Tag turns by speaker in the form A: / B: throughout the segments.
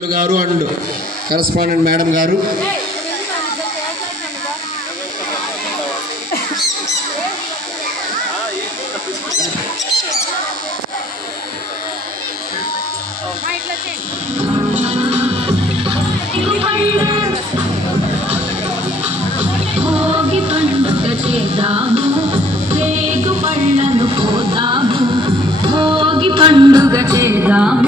A: గారు and correspondent madam గారు.
B: భోగి పండుగ చేద్దాము రేగు పండుగ చేద్దాము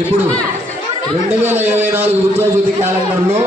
A: ఇప్పుడు రెండు వేల ఇరవై నాలుగు విద్యాజ్యోతి క్యాలెండర్లో